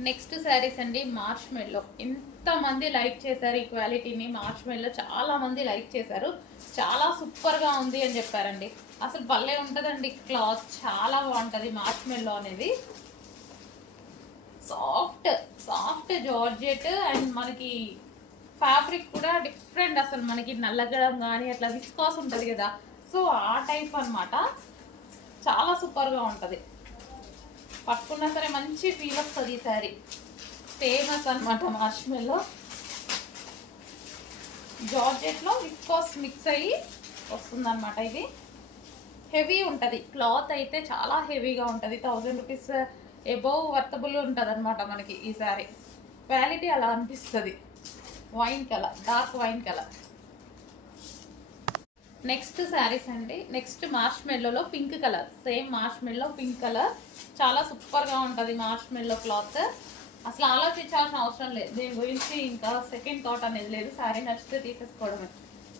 Next saris అండి March మెల్లో ఎంతమంది లైక్ చేశారు ఈ క్వాలిటీని. మార్చ్ మెల్లో చాలామంది లైక్ చేశారు. చాలా సూపర్గా ఉంది అని చెప్పారండి. అసలు భలే ఉంటుందండి క్లాత్. చాలా బాగుంటుంది మార్చ్ మెల్లో అనేది. సాఫ్ట్ సాఫ్ట్ జార్జెట్ అండ్ మనకి ఫ్యాబ్రిక్ కూడా డిఫరెంట్ అసలు. మనకి నల్లగడం కానీ అట్లా విస్కాస్ ఉంటుంది కదా. సో ఆ టైప్ అనమాట చాలా సూపర్గా ఉంటుంది. పట్టుకున్నా సరే మంచి ఫీల్ వస్తుంది ఈ శారీ ఫేమస్ అనమాట మార్ష్మెల్లో జార్జెట్లో విస్కాస్ మిక్స్ అయ్యి వస్తుందన్నమాట ఇది. హెవీ ఉంటుంది. క్లాత్ అయితే చాలా హెవీగా ఉంటుంది. థౌజండ్ రూపీస్ ఎబోవ్ వర్తబుల్ ఉంటుంది అనమాట మనకి ఈ శారీ క్వాలిటీ అలా అనిపిస్తుంది. Wine colour dark wine colour next saris అండి. నెక్స్ట్ మార్ష్ మెల్లోలో pink colour. Same marshmallow pink colour. చాలా సూపర్గా ఉంటుంది మార్ష్ మెల్లో క్లాత్. అసలు ఆలోచించాల్సిన అవసరం లేదు. దీని గురించి ఇంకా సెకండ్ థాట్ అనేది లేదు. శారీ నచ్చితే తీసేసుకోవడమే.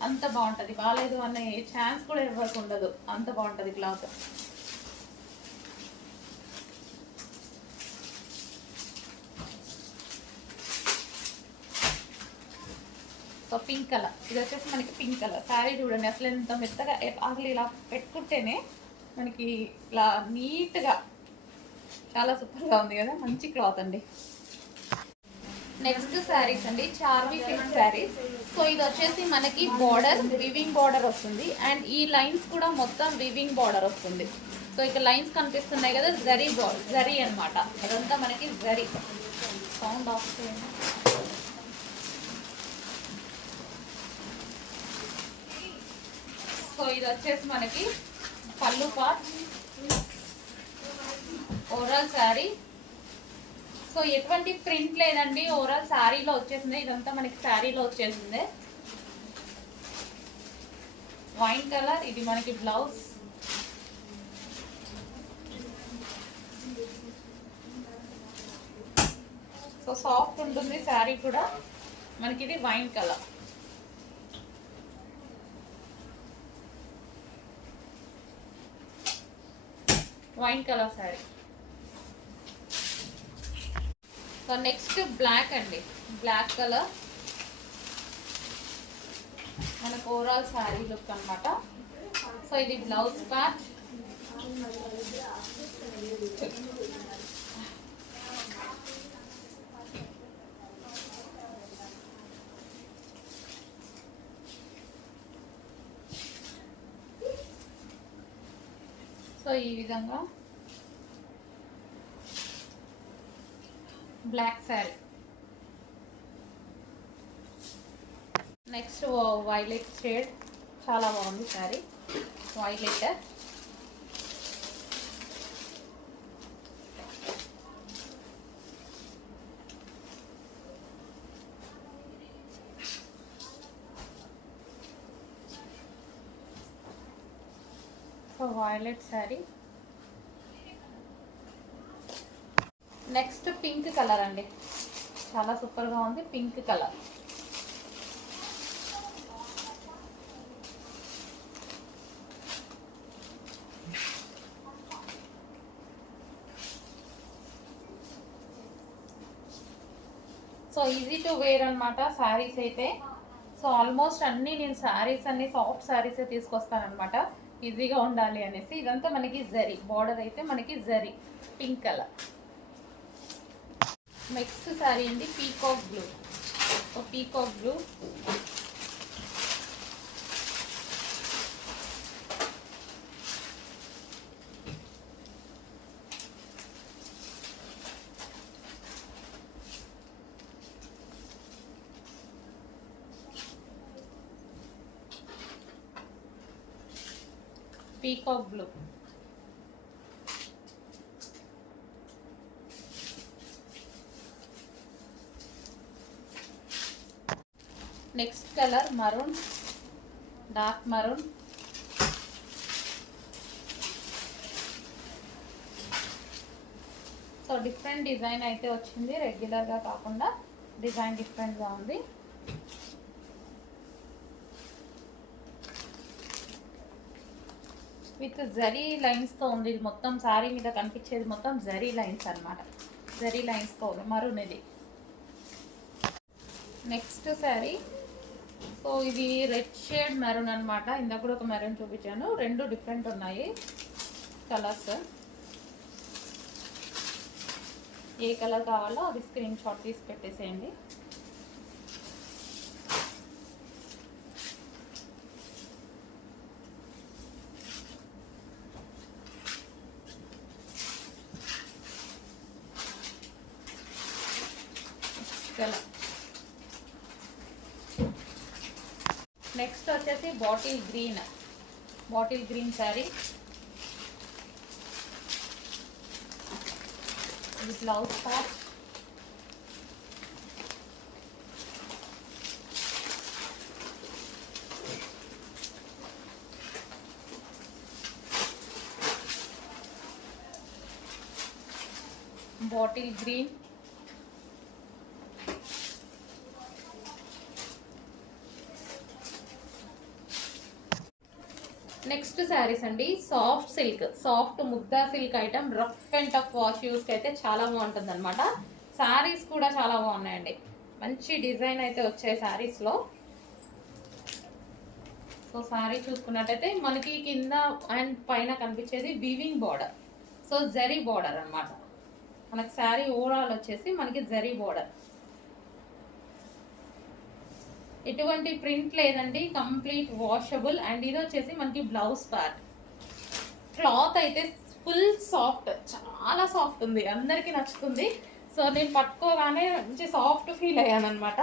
అంత బాగుంటుంది. బాగాలేదు అనే ఛాన్స్ కూడా ఎవరికి ఉండదు. అంత బాగుంటుంది క్లాత్. సో పింక్ కలర్ ఇది వచ్చేసి మనకి పింక్ కలర్ శారీ చూడండి అసలు ఎంత మెత్తగా ఎ- అసలు ఇలా పెట్టుకుంటేనే మనకి ఇలా నీట్గా చాలా సూపర్గా ఉంది కదా. మంచి క్లాత్ అండి. నెక్స్ట్ శారీస్ అండి. చార్వి సిల్క్ శారీస్ సో ఇది వచ్చేసి మనకి బార్డర్ వివింగ్ బార్డర్ వస్తుంది. అండ్ ఈ లైన్స్ కూడా మొత్తం వివింగ్ బార్డర్ వస్తుంది. సో ఇక లైన్స్ కనిపిస్తున్నాయి కదా జరీ బార్డర్ జరీ అనమాట ఇదంతా మనకి జరీ సౌండ్ ఆఫ్ చేయండి. సో ఇది వచ్చేసి మనకి pallu part overall sari. So ఎటువంటి ప్రింట్ లేదండి ఓవరాల్ శారీలో వచ్చేసింది. ఇదంతా మనకి శారీలో వచ్చేసింది. వైన్ కలర్ ఇది మనకి బ్లౌజ్. సో సాఫ్ట్ ఉంటుంది శారీ కూడా. మనకి ఇది wine colour. Wine colour sari so next black అండి. బ్లాక్ కలర్ మనకు ఓవరాల్ శారీ లుక్ అన్నమాట. సో ఇది బ్లౌజ్ ప్యాచ్ సో ఈ విధంగా. Black sari next violet shade చాలా బాగుంది sari violet so violet sari next pink colour అండి. చాలా సూపర్గా ఉంది pink colour so easy to wear అనమాట శారీస్ అయితే. సో ఆల్మోస్ట్ అన్నీ నేను శారీస్ అన్ని సాఫ్ట్ శారీస్ తీసుకొస్తానమాట ఈజీగా ఉండాలి అనేసి ఇదంతా మనకి జరీ. బార్డర్ అయితే మనకి zari. Pink colour next sari అండి peacock blue peacock blue peacock blue next colour maroon dark maroon so different design అయితే వచ్చింది. రెగ్యులర్గా కాకుండా డిజైన్ డిఫరెంట్గా ఉంది. విత్ జరీ లైన్స్తో ఉంది. ఇది మొత్తం శారీ మీద కనిపించేది మొత్తం జరీ లైన్స్ అన్నమాట. జరీ లైన్స్తో ఉంది. మరూన్ ఇది నెక్స్ట్ శారీ సో ఇది రెడ్ షేడ్ మెరూన్ అనమాట ఇందాక కూడా ఒక మెరూన్ చూపించాను. రెండు డిఫరెంట్ ఉన్నాయి. కలర్స్. ఏ కలర్ కావాలో అది స్క్రీన్ షాట్ తీసి పెట్టేసేయండి కలర్ నెక్స్ట్ వచ్చేసి bottle green bottle green sari ఇది blouse part bottle green next saris అండి. Soft silk soft ముద్దా silk item rough and tough wash యూస్కి అయితే చాలా బాగుంటుంది అనమాట శారీస్ కూడా చాలా బాగున్నాయండి. మంచి డిజైన్ అయితే వచ్చాయి శారీస్లో. సో శారీ చూసుకున్నట్టయితే మనకి కింద అండ్ పైన కనిపించేది weaving border so zari border అన్నమాట. మనకి శారీ ఓవరాల్ వచ్చేసి మనకి జరీ బార్డర్ ఎటువంటి ప్రింట్ లేదండి కంప్లీట్ వాషబుల్ అండ్ ఇది వచ్చేసి మనకి బ్లౌజ్ పార్ట్ క్లాత్ అయితే ఫుల్ సాఫ్ట్ చాలా సాఫ్ట్ ఉంది అందరికీ నచ్చుతుంది. సో నేను పట్టుకోగానే మంచి సాఫ్ట్ ఫీల్ అయ్యాను అనమాట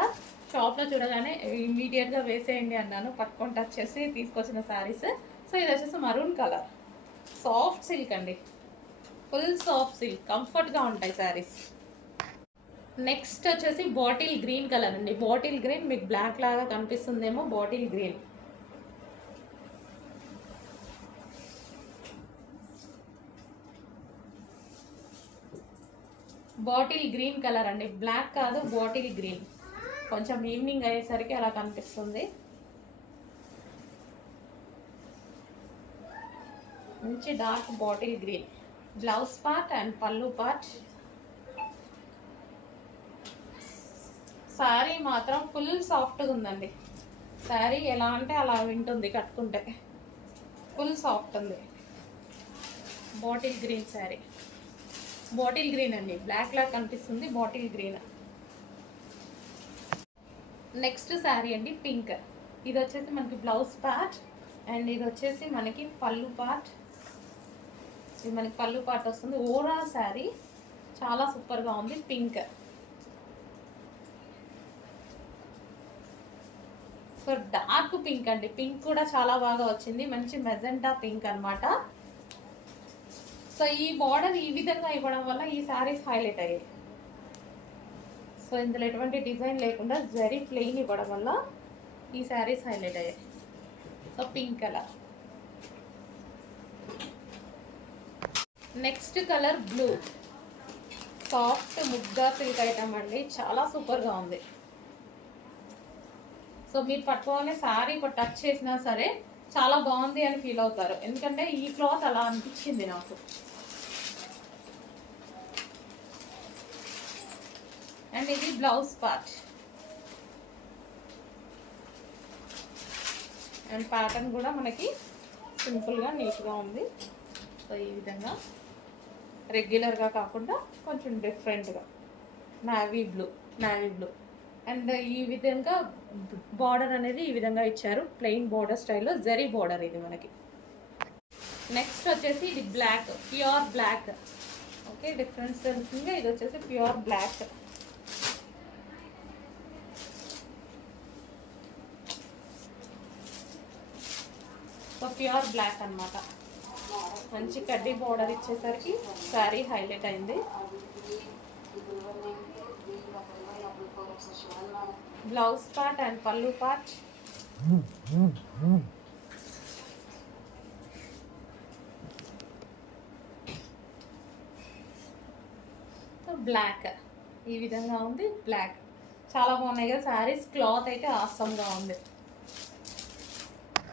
షాప్లో చూడగానే ఇమీడియట్గా వేసేయండి అన్నాను పట్టుకొని టచ్ చేసి తీసుకొచ్చిన శారీస్ సో ఇది వచ్చేసి మరూన్ కలర్ సాఫ్ట్ సిల్క్ అండి. ఫుల్ సాఫ్ట్ సిల్క్ కంఫర్ట్గా ఉంటాయి శారీస్ నెక్స్ట్ వచ్చేసి బాటిల్ గ్రీన్ కలర్ అండి. బాటిల్ గ్రీన్ మీకు బ్లాక్ లాగా కనిపిస్తుందేమో bottle green bottle green colour అండి. బ్లాక్ కాదు బాటిల్ గ్రీన్ కొంచెం ఈవినింగ్ అయ్యేసరికి అలా కనిపిస్తుంది. మంచి dark bottle green blouse part and pallu part sari మాత్రం ఫుల్ సాఫ్ట్గా ఉందండి. శారీ ఎలా అంటే అలా వింటుంది కట్టుకుంటే. ఫుల్ సాఫ్ట్ ఉంది. Bottle green sari. Bottle green అండి. బ్లాక్ లాగా కనిపిస్తుంది బాటిల్ గ్రీన్. నెక్స్ట్ శారీ అండి పింక్. ఇది వచ్చేసి మనకి బ్లౌజ్ పార్ట్ అండ్ ఇది వచ్చేసి మనకి పళ్ళు పార్ట్. ఇది మనకి పళ్ళు పార్ట్ వస్తుంది. ఓవరాల్ శారీ. చాలా సూపర్గా ఉంది పింక్. సో డార్క్ పింక్ అండి. పింక్ కూడా చాలా బాగా వచ్చింది. మంచి మెజెంటా పింక్ అన్నమాట. సో ఈ బార్డర్ ఈ విధంగా ఇవ్వడం వల్ల ఈ శారీస్ హైలైట్ అయ్యాయి. సో ఇందులో ఎటువంటి డిజైన్ లేకుండా జరీ ప్లెయిన్ ఇవ్వడం వల్ల ఈ శారీస్ హైలైట్ అయ్యాయి. So pink colour. Next colour blue. Soft ముగ్గా silk item అండి. చాలా సూపర్గా ఉంది. సో మీరు పట్టుకోగానే శారీ ఇప్పుడు టచ్ చేసినా సరే చాలా బాగుంది అని ఫీల్ అవుతారు. ఎందుకంటే ఈ క్లాత్ అలా అనిపించింది నాకు. అండ్ ఇది బ్లౌజ్ పార్ట్. అండ్ ప్యాటర్న్ కూడా మనకి సింపుల్గా నీట్గా ఉంది. సో ఈ విధంగా రెగ్యులర్గా కాకుండా కొంచెం డిఫరెంట్గా navy blue navy blue and ఈ విధంగా బార్డర్ అనేది ఈ విధంగా ఇచ్చారు. ప్లెయిన్ బార్డర్ స్టైల్లో జరీ బార్డర్ ఇది మనకి. నెక్స్ట్ వచ్చేసి ఇది black pure black. Okay difference తెలుస్తుంది ఇది వచ్చేసి ప్యూర్ బ్లాక్. ప్యూర్ బ్లాక్ అన్నమాట. మంచి కడ్డీ బార్డర్ ఇచ్చేసరికి శారీ హైలైట్ అయింది. Blouse part and pallu part black ఈ విధంగా ఉంది బ్లాక్ చాలా బాగున్నాయి కదా శారీస్ క్లాత్ అయితే ఆసంగా ఉంది.